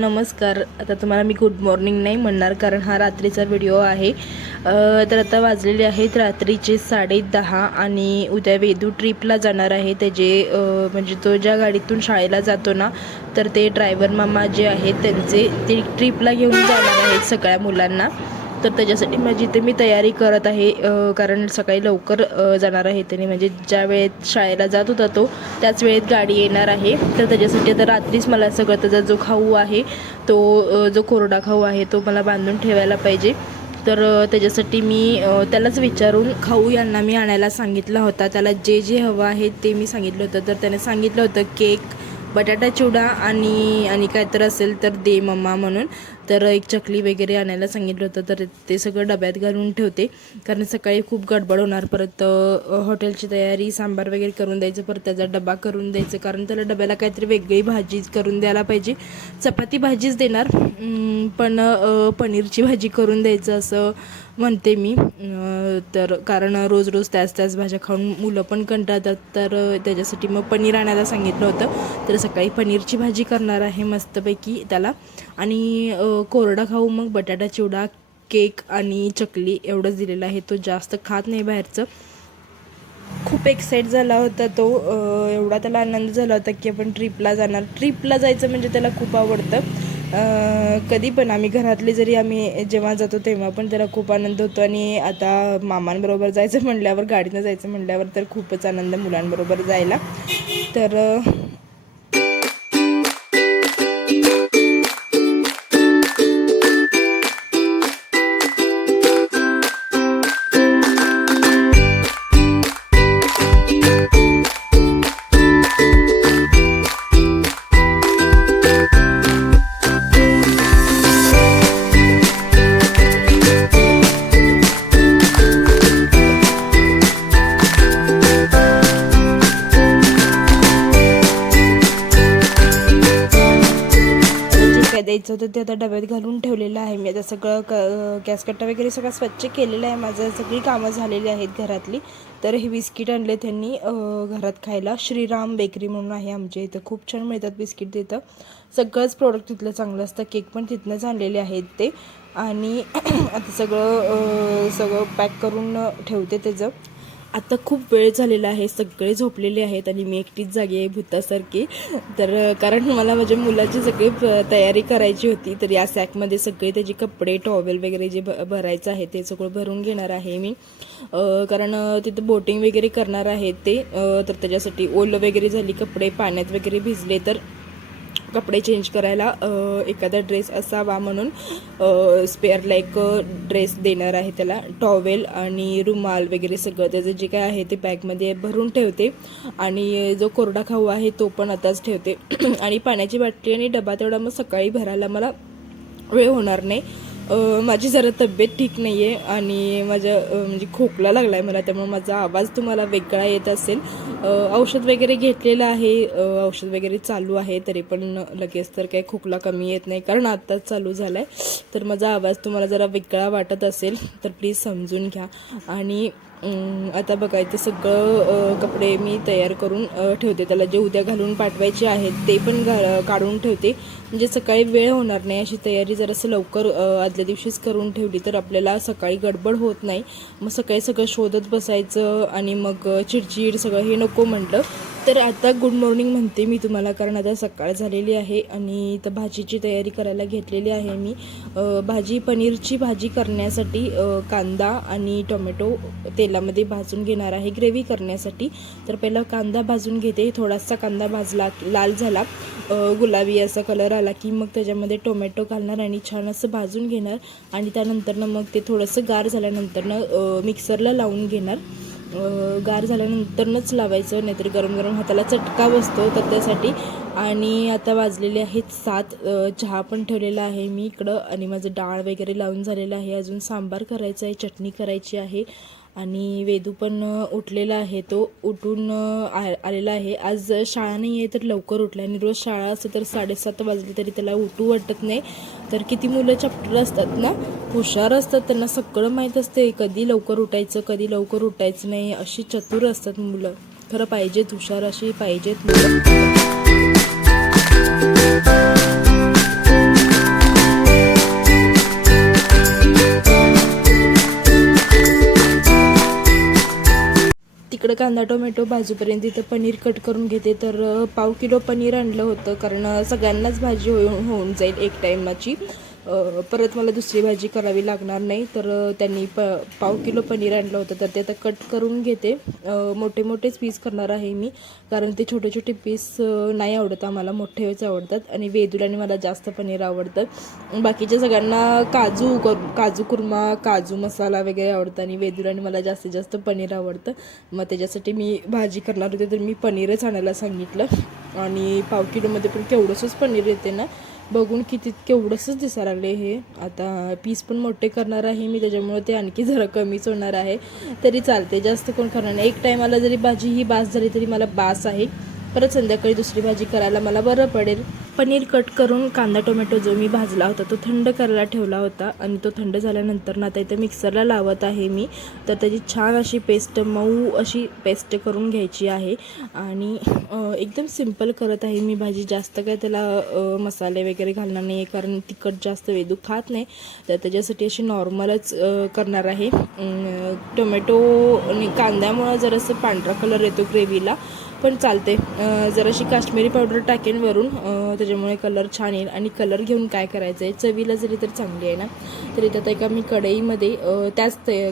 नमस्कार। आता तुम्हाला मी गुड मॉर्निंग नाही म्हणणार कारण हा रात्रीचा व्हिडिओ आहे। तर आता वाजलेले आहेत रात्रीचे 10:30 आणि उद्या वेदू ट्रिपला जाणार आहे। त्याचे म्हणजे तो ज्या गाडीतून शाळेला जातो ना, तर ते ड्रायव्हर मामा जे आहेत त्यांचे ते ट्रिपला घेऊन जाणार आहेत सगळ्या मुलांना। तर त्याच्यासाठी माझी इथे मी तयारी करत आहे, कारण सकाळी लवकर जाणार आहे त्याने, म्हणजे ज्या वेळेत शाळेला जात होता तो त्याच वेळेत गाडी येणार आहे। तर त्याच्यासाठी आता रात्रीच मला सगळं त्याचा जो खाऊ आहे तो जो कोरडा खाऊ आहे तो मला बांधून ठेवायला पाहिजे। तर त्याच्यासाठी मी त्यालाच विचारून खाऊ यांना मी आणायला सांगितला होता। त्याला जे जे हवं आहे ते मी सांगितलं होतं। तर त्याने सांगितलं होतं केक, बटाटा चिवडा आणि काय तर असेल तर दे मम्मा म्हणून। तर एक चकली वगैरे आणायला सांगितलं होतं। तर ते सगळं डब्यात घालून ठेवते कारण सकाळी खूप गडबड होणार। परत हॉटेलची तयारी, सांबार वगैरे करून द्यायचं, परत त्याचा डबा करून द्यायचं कारण त्याला डब्याला काहीतरी वेगळी भाजी करून द्यायला पाहिजे। चपाती भाजीच देणार, पण पनीरची भाजी करून द्यायचं असं म्हणते मी। तर कारण रोज रोज त्याच भाज्या खाऊन मुलं पण कंटाळतात। तर त्याच्यासाठी मग पनीर आणायला सांगितलं होतं। तर सकाळी पनीरची भाजी करणार आहे मस्तपैकी त्याला, आणि कोरडा खाऊ मग बटाटा चिवडा, केक आणि चकली एवढंच दिलेलं आहे। तो जास्त खात नाही बाहेरचं। खूप एक्साइट झाला होता तो, एवढा त्याला आनंद झाला होता की आपण ट्रिपला जाणार। ट्रिपला जायचं म्हणजे त्याला खूप आवडतं। कधी पण आम्ही घरातले जरी आम्ही जेव्हा जातो तेव्हा पण त्याला खूप आनंद होतो, आणि आता मामांबरोबर जायचं म्हणल्यावर, गाडीनं जायचं म्हणल्यावर तर खूपच आनंद मुलांबरोबर जायला। तर द्यायचं होतं ते आता डब्यात घालून ठेवलेलं आहे मी। आता सगळं गॅसकट्टा वगैरे सगळं स्वच्छ केलेलं आहे माझं, सगळी कामं झालेली आहेत घरातली। तर हे बिस्किट आणले त्यांनी घरात खायला। श्रीराम बेकरी म्हणून आहे आमच्या इथं, खूप छान मिळतात बिस्किट तिथं। सगळंच प्रोडक्ट तिथलं चांगलं असतं। केक पण तिथनंच आणलेले आहेत ते। आणि आता सगळं पॅक करून ठेवते त्याचं। आता खूप वेळ झालेला आहे, सगळे झोपलेले आहेत आणि मी एकटीच जागी आहे भूतासारखी। तर कारण मला माझ्या मुलाची सगळी तयारी करायची होती। तर या सॅकमध्ये सगळे त्याचे कपडे, टॉवेल वगैरे जे भरायचं आहे ते सगळं भरून घेणार आहे मी, कारण तिथं बोटिंग वगैरे करणार आहे ते। तर त्याच्यासाठी ओलं वगैरे झाली, कपडे पाण्यात वगैरे भिजले तर कपडे चेंज करायला एखादा ड्रेस असावा म्हणून स्पेअरला एक ड्रेस देणार आहे त्याला। टॉवेल आणि रुमाल वगैरे सगळं त्याचं जे काय आहे ते बॅगमध्ये भरून ठेवते, आणि जो कोरडा खाऊ आहे तो पण आताच ठेवते। आणि पाण्याची बाटली आणि डबा तेवढा मग सकाळी भरायला मला वेळ होणार नाही। माझी जरा तब्येत ठीक नाही आहे आणि म्हणजे खोकला लागला आहे मला, त्यामुळे माझा आवाज तुम्हाला वेगळा येत असेल। औषध वगैरे घेतलेलं आहे, औषध वगैरे चालू आहे, तरी पण लगेच तर काही खोकला कमी येत नाही कारण आत्ताच चालू झाला आहे। तर माझा आवाज तुम्हाला जरा वेगळा वाटत असेल तर प्लीज समजून घ्या। आणि आता बघायचं सगळं कपडे मी तयार करून ठेवते त्याला, जे उद्या घालून पाठवायचे आहेत ते पण काढून ठेवते, म्हणजे सकाळी वेळ होणार नाही। अशी तयारी जरासं लवकर आदल्या दिवशीच करून ठेवली तर आपल्याला सकाळी गडबड होत नाही। मग सकाळी सगळं शोधत बसायचं आणि मग चिडचिड सगळं हे नको म्हटलं। तर आता गुड मॉर्निंग म्हणते मी तुम्हाला, कारण आता सकाळ झालेली आहे आणि तर भाजीची तयारी करायला घेतलेली आहे मी। पनीरची भाजी करण्यासाठी कांदा आणि टोमॅटो तेलामध्ये भाजून घेणार आहे ग्रेव्ही करण्यासाठी। तर पहिला कांदा भाजून घेते, थोडासा कांदा भाजला, लाल झाला, गुलाबी असा कलर आला की मग त्याच्यामध्ये टोमॅटो घालणार आणि छान असं भाजून घेणार, आणि त्यानंतरनं मग ते थोडंसं गार झाल्यानंतरनं मिक्सरला लावून घेणार। गार झाल्यानंतरनंच लावायचं, नाहीतर गरम गरम हाताला चटका बसतो, तर त्यासाठी। आणि आता वाजलेले आहेत 7, चहा पण ठेवलेला आहे मी इकडं, आणि माझं डाळ वगैरे लावून झालेलं आहे। अजून सांबार करायचं आहे, चटणी करायची आहे, आणि वेदू पण उठलेला आहे, तो उठून आलेला आहे। आज शाळा नाही आहे तर लवकर उठला, आणि रोज शाळा असते तर 7:30 वाजले तरी त्याला उठू वाटत नाही। तर किती मुलं चॅप्टर असतात ना, हुशार असतात, त्यांना सगळं माहीत असते, कधी लवकर उठायचं कधी लवकर उठायचं नाही, अशी चतुर असतात मुलं। खरं पाहिजेत, हुशार अशी पाहिजेत मुलं। इकडं कांदा टोमॅटो भाजूपर्यंत इथं पनीर कट करून घेते. तर पाव किलो पनीर आणलं होतं, कारण सगळ्यांनाच भाजी होऊन जाईल एक टाईमाची. परत मला दुसरी भाजी करावी लागणार नाही. तर त्यांनी पाव किलो पनीर आणलं होतं, तर ते आता कट करून घेते. मोठे मोठेच पीस करणार आहे मी, कारण ते छोटे छोटे पीस नाही आवडत आम्हाला, मोठेच आवडतात. आणि वेदूलाने मला जास्त पनीर आवडतं. बाकीच्या सगळ्यांना काजू कुर्मा, काजू मसाला वगैरे आवडतं, आणि वेदूलाने मला जास्तीत जास्त पनीर आवडतं. मग त्याच्यासाठी मी भाजी करणार होते, तर मी पनीरच आणायला सांगितलं. आणि पाव किलोमध्ये पण केवढंसंच पनीर येते ना, बघून किती केवढंसंच दिसायला लागले हे. आता पीस पण मोठे करणार आहे मी, त्याच्यामुळे ते आणखी जरा कमीच होणार आहे. तरी चालते, जास्त कोण करणार नाही. एक टायमाला जरी भाजी ही बास झाली तरी मला बास आहे. परत संध्याकाळी दुसरी भाजी करायला मला बरं पडेल. पनीर कट करून कांदा टोमॅटो जो मी भाजला होता तो थंड करायला ठेवला होता, आणि तो थंड झाल्यानंतर ना आता इथं मिक्सरला लावत आहे मी. तर त्याची छान अशी पेस्ट, मऊ अशी पेस्ट करून घ्यायची आहे. आणि एकदम सिंपल करत आहे मी भाजी. जास्त काय त्याला मसाले वगैरे घालणार नाही, कारण तिखट जास्त वेदू खात नाही. तर त्याच्यासाठी अशी नॉर्मलच करणार आहे. टोमॅटो आणि कांद्यामुळं जरासं पांढरा कलर येतो ग्रेव्हीला, पण चालते. जराशी काश्मीरी पावडर टाकेन वरून, त्याच्यामुळे कलर छान येईल. आणि कलर घेऊन काय करायचं आहे, चवीला जरी तर चांगली आहे ना. तरी त्यात एका मी कढईमध्ये,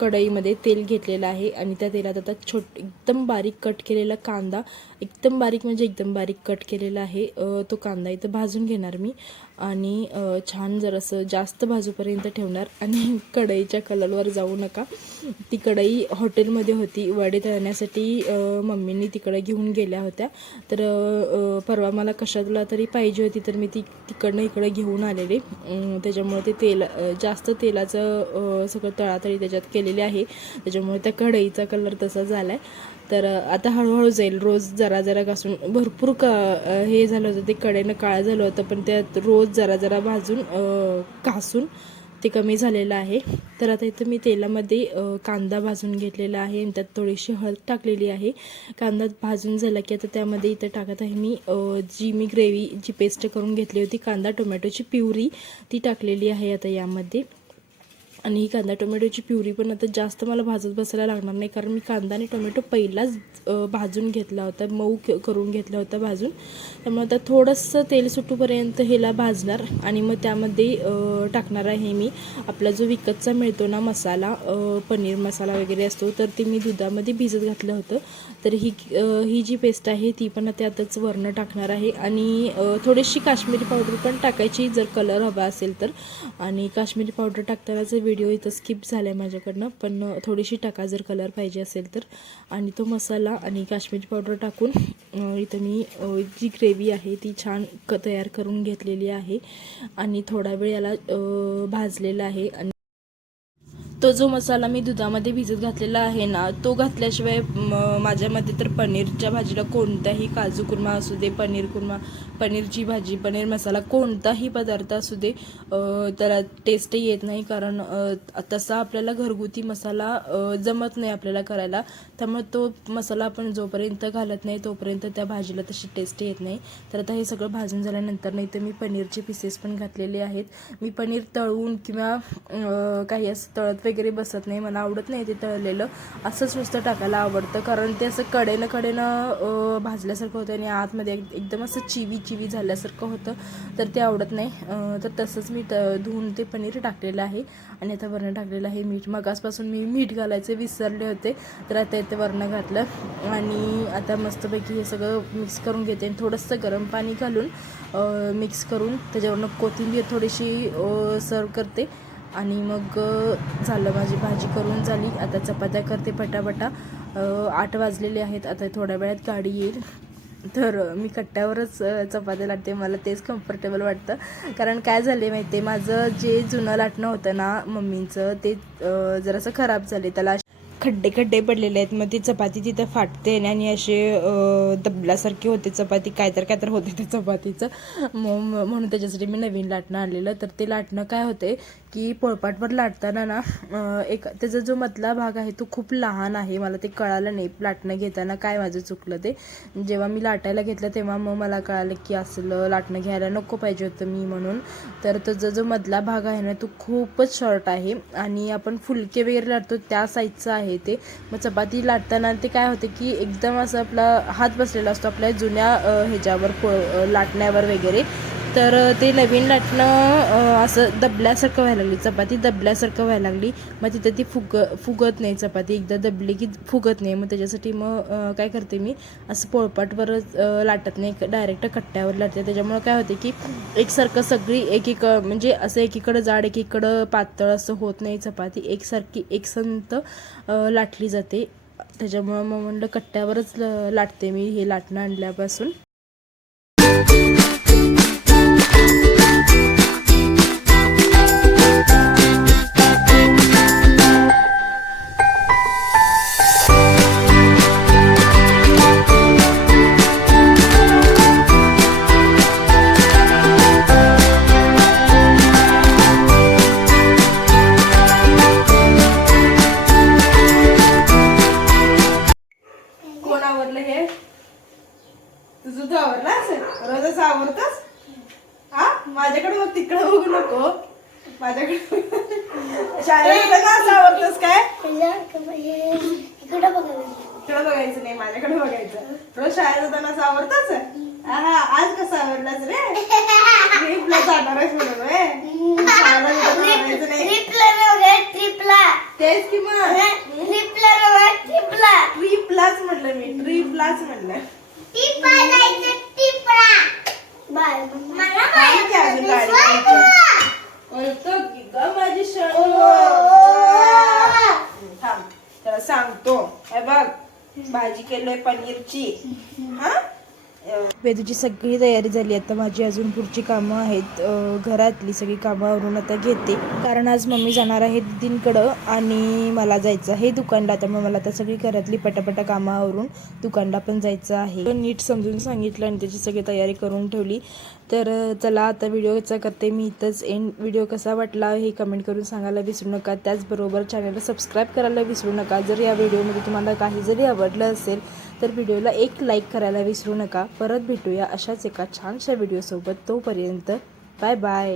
कढईमध्ये तेल घेतलेलं आहे. आणि त्या तेलात आता एकदम बारीक कट केलेला कांदा, एकदम बारीक म्हणजे एकदम बारीक कट केलेला आहे, तो कांदा इथं भाजून घेणार मी. आणि छान जरासं जास्त भाजूपर्यंत ठेवणार. आणि कढईच्या कलरवर जाऊ नका, ती कढई हॉटेलमध्ये होती, वडे तळण्यासाठी मम्मींनी तिकडे घेऊन गेल्या होत्या. तर परवा मला कशाला तरी पाहिजे होती, तर मी ती तिकडनं इकडे घेऊन आलेले. त्याच्यामुळे ते जास्त तेलाचं सगळं तळातळी त्याच्यात केलेली आहे, त्याच्यामुळे त्या कढईचा कलर तसा झाला आहे. तर आता हळूहळू जाईल. रोज जरा जरा घासून भरपूर हे झालं होतं, ते कडेनं काळं झालं होतं, पण त्यात रोज जरा जरा भाजून घासून ते कमी झालेलं आहे. तर आता इथं मी तेलामध्ये कांदा भाजून घेतलेला आहे, आणि त्यात थोडीशी हळद टाकलेली आहे. कांदा भाजून झाला की आता त्यामध्ये इथं टाकत आहे मी जी मी ग्रेव्ही, जी पेस्ट करून घेतली होती कांदा टोमॅटोची प्युरी, ती टाकलेली आहे आता यामध्ये. आणि ही कांदा टोमॅटोची प्युरी पण आता जास्त मला भाजत बसायला लागणार नाही, कारण मी कांदा आणि टोमॅटो पहिलाच भाजून घेतला होता, मऊ करून घेतला होता भाजून. त्यामुळे आता थोडंसं तेल सुटूपर्यंत ह्याला भाजणार. आणि मग त्यामध्ये टाकणार आहे मी आपला जो विकतचा मिळतो ना मसाला, पनीर मसाला वगैरे असतो, तर ते मी दुधामध्ये भिजत घातलं होतं. तर ही जी पेस्ट आहे ती पण त्यातच वरनं टाकणार आहे. आणि थोडीशी काश्मीरी पावडर पण टाकायची जर कलर हवा असेल तर. आणि काश्मीरी पावडर टाकतानाचा व्हिडिओ इथं स्किप झाला आहे माझ्याकडनं, पण थोडीशी टाका जर कलर पाहिजे असेल तर. आणि तो मसाला आणि काश्मीरी पावडर टाकून इथं मी जी ग्रेव्ही आहे ती छान तयार करून घेतलेली आहे. आणि थोडा वेळ याला भाजलेला आहे. आणि तो जो मसाला मी दुधामध्ये भिजत घातलेला आहे ना, तो घातल्याशिवाय माझ्यामध्ये तर पनीरच्या भाजीला कोणताही काजू कुर्मा असू दे, पनीर कुर्मा, पनीरची भाजी, पनीर मसाला, कोणताही पदार्थ असू दे, त्याला टेस्टही येत नाही. कारण तसा आपल्याला घरगुती मसाला जमत नाही आपल्याला करायला. त्यामुळे तो मसाला आपण जोपर्यंत घालत नाही तोपर्यंत त्या भाजीला तशी टेस्ट येत नाही. तर आता हे सगळं भाजून झाल्यानंतर नाही तर मी पनीरचे पीसेस पण घातलेले आहेत. मी पनीर तळून किंवा काही असं तळत वगैरे बसत नाही, मला आवडत नाही ते तळलेलं. असंच नुसतं टाकायला आवडतं, कारण ते असं कडेनं भाजल्यासारखं होतं आणि आतमध्ये एकदम असं चिवी झाल्यासारखं होतं, तर ते आवडत नाही. तर तसंच मी धुवून ते पनीर टाकलेलं आहे. आणि आता वरण टाकलेलं आहे मीठ. मगासपासून मी मीठ घालायचे विसरले होते, तर आता इथे वरण घातलं. आणि आता मस्तपैकी हे सगळं मिक्स करून घेते. थोडंसं गरम पाणी घालून मिक्स करून त्याच्यावरनं कोथिंबीर थोडीशी सर्व करते. आणि मग झालं, माझी भाजी करून झाली. आता चपात्या करते पटापटा. 8 वाजलेले आहेत. आता थोड्या वेळात गाडी येईल, तर मी कट्ट्यावरच चपात्या लाटते. मला तेच कम्फर्टेबल वाटतं. कारण काय झालं आहे माहिती आहे, माझं जे जुनं लाटणं होतं ना मम्मींचं, ते जरासं खराब झाले, त्याला खड्डे पडलेले आहेत. मग ती चपाती तिथं फाटते आणि असे दबल्यासारखी होते चपाती, काय तर होते त्या चपातीचं. म्हणून त्याच्यासाठी मी नवीन लाटणं आणलेलं. तर ते लाटणं काय होते की पोळपाटवर लाटताना ना त्याचा जो मधला भाग आहे तो खूप लहान आहे. मला ते कळालं नाही लाटणं घेताना, काय माझं चुकलं ते. जेव्हा मी लाटायला घेतलं तेव्हा मग मला कळालं की असलं लाटणं घ्यायला नको पाहिजे होतं मी म्हणून. तर त्याचा जो मधला भाग आहे ना तो खूपच शॉर्ट आहे, आणि आपण फुलके वगैरे लाटतो त्या साईजचा आहे आहे ते. मग चपाती लाटताना ते काय होते की एकदम असं आपला हात बसलेला असतो आपल्या जुन्या ह्याच्यावर लाटण्यावर वगैरे. तर ते नवीन लाटणं असं दबल्यासारखं व्हायला लागली, चपाती दबल्यासारखं व्हायला लागली. मग तिथं ती फुगत नाही चपाती, एकदा दबली की फुगत नाही. मग त्याच्यासाठी मग काय करते मी, असं पोळपाटवरच लाटत नाही, डायरेक्ट कट्ट्यावर लाटते. त्याच्यामुळं काय होते की एकसारखं सगळी म्हणजे असं एकीकडं जाड एकीकडं पातळ असं होत नाही चपाती, एकसारखी एकसंत लाटली जाते. त्याच्यामुळं मग म्हणलं कट्ट्यावरच लाटते मी हे लाटणं आणल्यापासून. कोण आवरलं हे? तुझं तू आवरला असेल, रोजच आवरतस. हा, माझ्याकडे मग तिकडे बघू नको, माझ्याकडे. शाळेत असं आवरतस काय? इकडे बघायचं नाही, माझ्याकडे बघायचं. रोज शाळेत जाताना असं आवरतच. हा, आज कसं आवरलास रे? ट्रिपला जाणार आहेस म्हणून तेच की मग ट्रिपलाच म्हटलं मी, ट्रिपलाच म्हटलं. माझी थांब त्याला सांगतो. हे बघ, भाजी केलोय पनीरची. हा, वेदूची सगळी तयारी झाली. आता माझी अजून पुढची कामं आहेत, घरातली सगळी कामं आवरून आता घेते, कारण आज मम्मी जाणार आहे दीदींकडं आणि मला जायचं आहे दुकानला. तर मग मला आता सगळी घरातली पटापटा कामं आवरून दुकानला पण जायचं आहे. नीट समजून सांगितलं आणि त्याची सगळी तयारी करून ठेवली. तर चला आता व्हिडिओचा करते मी इथंच एंड. व्हिडिओ कसा वाटला हे कमेंट करून सांगायला विसरू नका. त्याचबरोबर चॅनलला सबस्क्राईब करायला विसरू नका. जर या व्हिडिओमध्ये तुम्हाला काही जरी आवडलं असेल तर व्हिडिओला एक लाईक करायला विसरू नका. परत भेटूया अशाच एका छानशा व्हिडिओसोबत. तोपर्यंत बाय बाय.